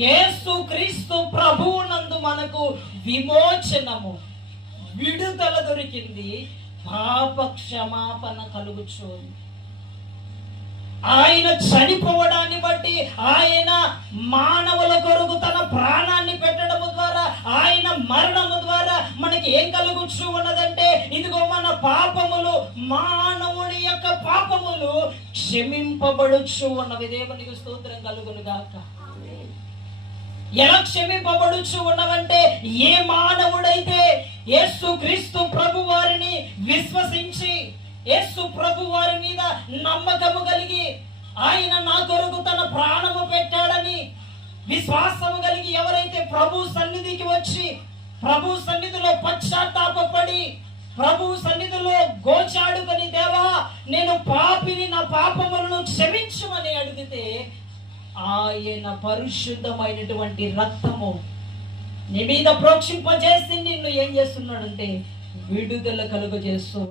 యేసు క్రీస్తు ప్రభువునందు మనకు విమోచనము, విడుదల దొరికింది, పాప క్షమాపణ కలుగుచుంది. ఆయన చనిపోవడాన్ని బట్టి, ఆయన మానవుల కొరకు తన ప్రాణాన్ని పెట్టడము ద్వారా, ఆయన మరణము ద్వారా మనకి ఏం కలుగుచు ఉన్నదంటే, ఇదిగో మన పాపములు, మానవుడి యొక్క పాపములు క్షమింపబడుచు ఉన్నవి. దేవునికి స్తోత్రం కలుగును గాక. ఎలా క్షమింపబడుచు ఉన్నవంటే, ఏ మానవుడైతే యేసు క్రీస్తు ప్రభు వారిని విశ్వసించి, యేసు ప్రభు వారి మీద నమ్మకము కలిగి, ఆయన నా కొరకు తన ప్రాణము పెట్టాడని విశ్వాసము కలిగి ఎవరైతే ప్రభు సన్నిధికి వచ్చి, ప్రభు సన్నిధిలో పశ్చాత్తాపపడి, ప్రభు సన్నిధిలో గోచాడుకొని, దేవా నేను పాపిని, నా పాపములను క్షమించుమని అడిగితే, ఆయన పరిశుద్ధమైనటువంటి రక్తము నీ మీద ప్రోక్షింపజేసి నిన్ను ఏం చేస్తున్నాడంటే విడుదల కలుగజేస్తూ